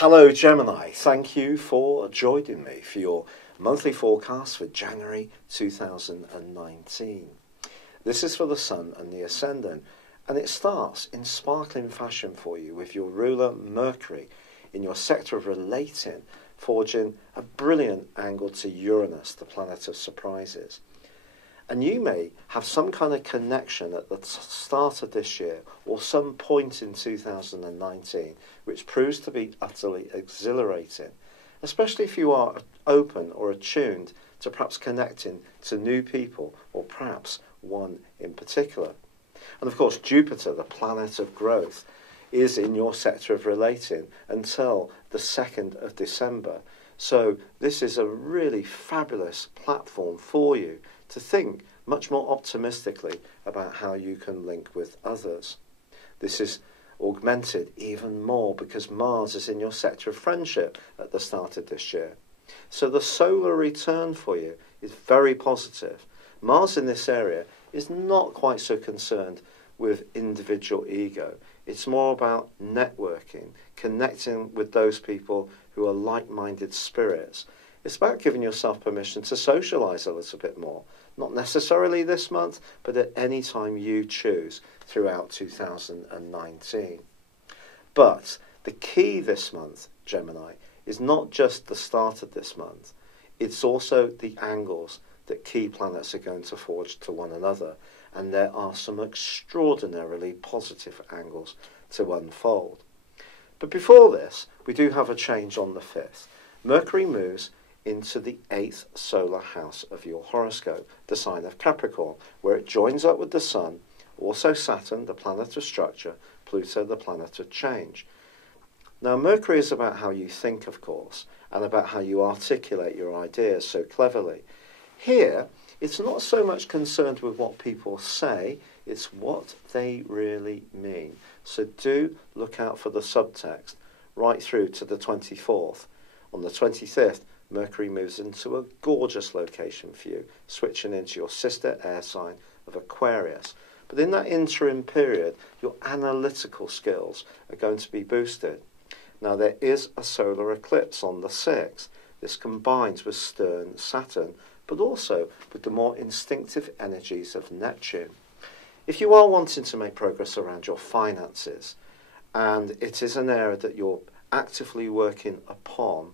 Hello Gemini, thank you for joining me for your monthly forecast for January 2019. This is for the Sun and the Ascendant, and it starts in sparkling fashion for you with your ruler Mercury in your sector of relating, forging a brilliant angle to Uranus, the planet of surprises. And you may have some kind of connection at the start of this year or some point in 2019 which proves to be utterly exhilarating, especially if you are open or attuned to perhaps connecting to new people or perhaps one in particular. And of course, Jupiter, the planet of growth, is in your sector of relating until the 2nd of December. So this is a really fabulous platform for you to think much more optimistically about how you can link with others. This is augmented even more because Mars is in your sector of friendship at the start of this year. So the solar return for you is very positive. Mars in this area is not quite so concerned with individual ego. It's more about networking, connecting with those people who are like-minded spirits. It's about giving yourself permission to socialise a little bit more. Not necessarily this month, but at any time you choose throughout 2019. But the key this month, Gemini, is not just the start of this month. It's also the angles that key planets are going to forge to one another. And there are some extraordinarily positive angles to unfold. But before this, we do have a change on the 5th. Mercury moves into the 8th solar house of your horoscope, the sign of Capricorn, where it joins up with the Sun, also Saturn, the planet of structure, Pluto, the planet of change. Now, Mercury is about how you think, of course, and about how you articulate your ideas so cleverly. Here, it's not so much concerned with what people say, it's what they really mean. So do look out for the subtext right through to the 24th. On the 25th, Mercury moves into a gorgeous location for you, switching into your sister air sign of Aquarius. But in that interim period, your analytical skills are going to be boosted. Now, there is a solar eclipse on the 6th. This combines with stern Saturn, but also with the more instinctive energies of Neptune. If you are wanting to make progress around your finances, and it is an area that you're actively working upon,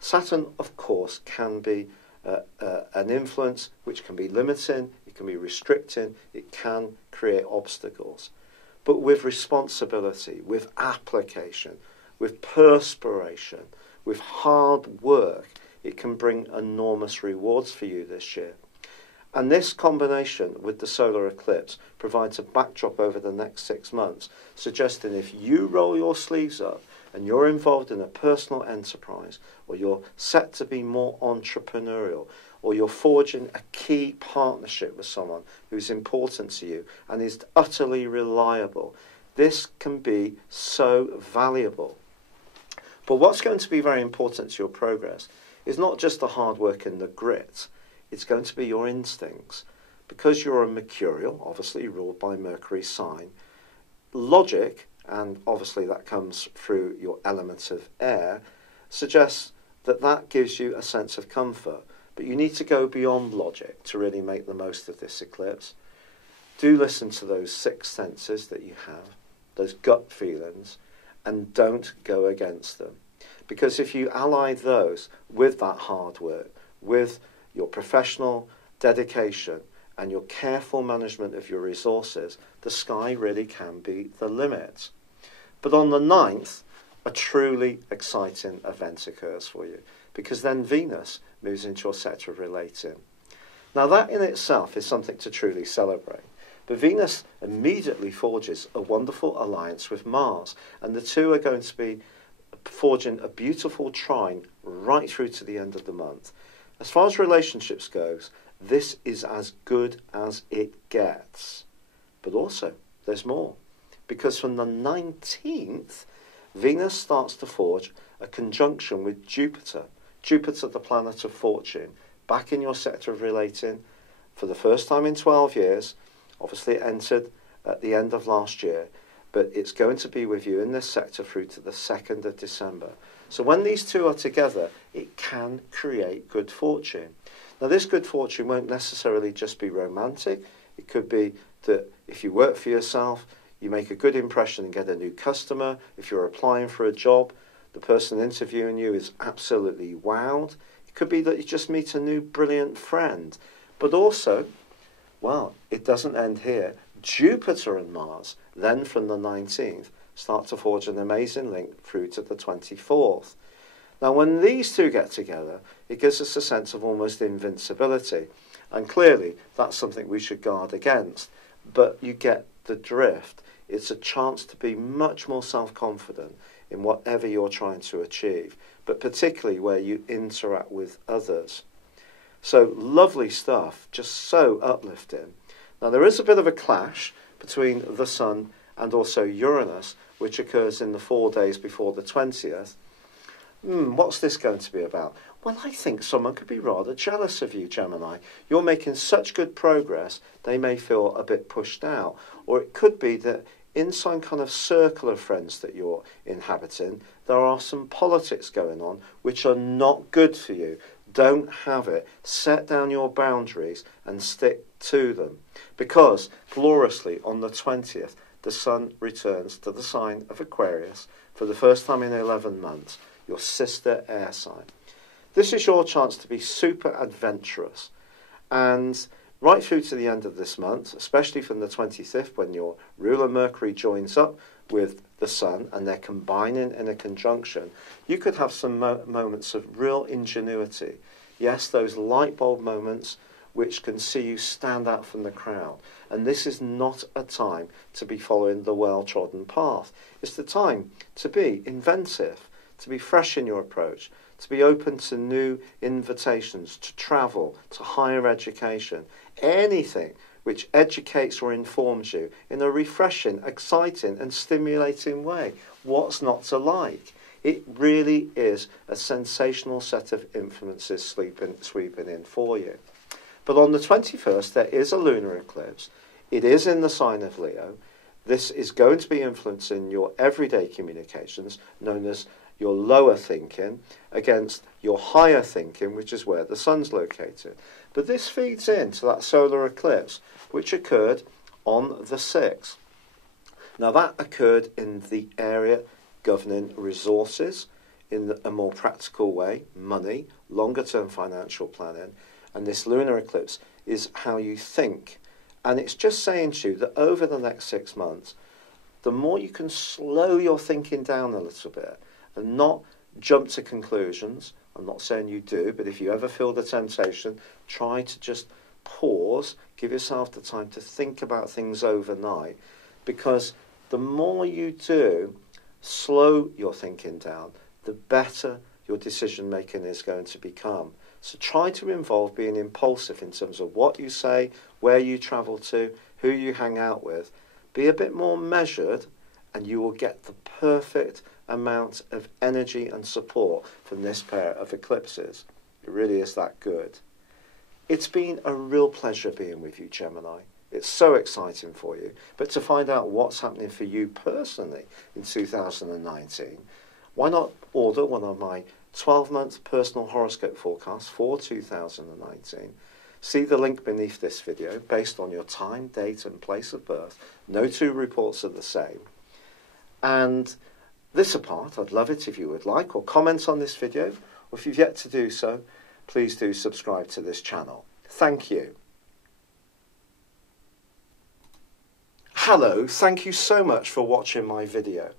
Saturn, of course, can be an influence which can be limiting, it can be restricting, it can create obstacles. But with responsibility, with application, with perspiration, with hard work, it can bring enormous rewards for you this year. And this combination with the solar eclipse provides a backdrop over the next 6 months, suggesting if you roll your sleeves up and you're involved in a personal enterprise, or you're set to be more entrepreneurial, or you're forging a key partnership with someone who's important to you and is utterly reliable, this can be so valuable. But what's going to be very important to your progress is not just the hard work and the grit, it's going to be your instincts. Because you're a Mercurial, obviously ruled by Mercury's sign, logic, and obviously that comes through your element of air, suggests that that gives you a sense of comfort. But you need to go beyond logic to really make the most of this eclipse. Do listen to those 6 senses that you have, those gut feelings, and don't go against them. Because if you ally those with that hard work, with your professional dedication and your careful management of your resources, the sky really can be the limit. But on the 9th, a truly exciting event occurs for you, because then Venus moves into your sector of relating. Now that in itself is something to truly celebrate. But Venus immediately forges a wonderful alliance with Mars, and the two are going to be forging a beautiful trine right through to the end of the month. As far as relationships goes, this is as good as it gets. But also, there's more. Because from the 19th, Venus starts to forge a conjunction with Jupiter. Jupiter, the planet of fortune, back in your sector of relating for the first time in 12 years. Obviously, it entered at the end of last year. but it's going to be with you in this sector through to the 2nd of December. So when these two are together, it can create good fortune. Now, this good fortune won't necessarily just be romantic. It could be that if you work for yourself, you make a good impression and get a new customer. If you're applying for a job, the person interviewing you is absolutely wowed. It could be that you just meet a new brilliant friend. But also, well, it doesn't end here. Jupiter and Mars, then from the 19th, start to forge an amazing link through to the 24th. Now, when these two get together, it gives us a sense of almost invincibility. And clearly, that's something we should guard against. But you get the drift. It's a chance to be much more self-confident in whatever you're trying to achieve, but particularly where you interact with others. So, lovely stuff, just so uplifting. Now, there is a bit of a clash between the Sun and also Uranus, which occurs in the 4 days before the 20th. What's this going to be about? Well, I think someone could be rather jealous of you, Gemini. You're making such good progress, they may feel a bit pushed out. Or it could be that in some kind of circle of friends that you're inhabiting, there are some politics going on which are not good for you. Don't have it. Set down your boundaries and stick to them. Because, gloriously, on the 20th, the Sun returns to the sign of Aquarius for the first time in 11 months, your sister air sign. This is your chance to be super adventurous. And right through to the end of this month, especially from the 25th, when your ruler Mercury joins up with the Sun and they're combining in a conjunction, you could have some moments of real ingenuity. Yes, those light bulb moments which can see you stand out from the crowd. And this is not a time to be following the well-trodden path. It's the time to be inventive, to be fresh in your approach, to be open to new invitations, to travel, to higher education, anything which educates or informs you in a refreshing, exciting and stimulating way. What's not to like? It really is a sensational set of influences sweeping in for you. But on the 21st, there is a lunar eclipse. It is in the sign of Leo. This is going to be influencing your everyday communications, known as your lower thinking, against your higher thinking, which is where the Sun's located. But this feeds into that solar eclipse, which occurred on the 6th. Now, that occurred in the area governing resources in a more practical way, money, longer-term financial planning, and this lunar eclipse is how you think. And it's just saying to you that over the next 6 months, the more you can slow your thinking down a little bit and not jump to conclusions. I'm not saying you do, but if you ever feel the temptation, try to just pause, give yourself the time to think about things overnight, because the more you do slow your thinking down, the better your decision making is going to become. So try to involve being impulsive in terms of what you say, where you travel to, who you hang out with. Be a bit more measured and you will get the perfect amount of energy and support from this pair of eclipses. It really is that good. It's been a real pleasure being with you, Gemini. It's so exciting for you. But to find out what's happening for you personally in 2019, why not order one of my 12-month personal horoscope forecasts for 2019? See the link beneath this video based on your time, date and place of birth. No two reports are the same. And this apart, I'd love it if you would like or comment on this video, or if you've yet to do so, please do subscribe to this channel. Thank you. Hello, thank you so much for watching my video.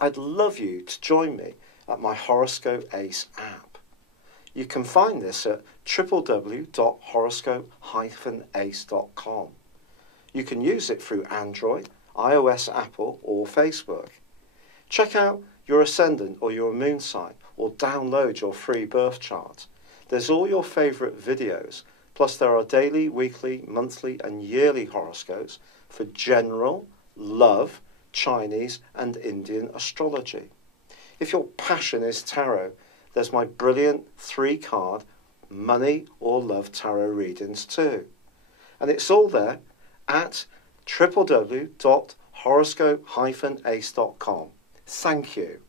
I'd love you to join me at my Horoscope Ace app. You can find this at www.horoscope-ace.com. You can use it through Android, iOS, Apple or Facebook. Check out your ascendant or your moon sign or download your free birth chart. There's all your favourite videos, plus there are daily, weekly, monthly and yearly horoscopes for general, love, Chinese and Indian astrology. If your passion is tarot, there's my brilliant 3-card money or love tarot readings too. And it's all there at www.horoscope-ace.com. horoscope-ace.com. Thank you.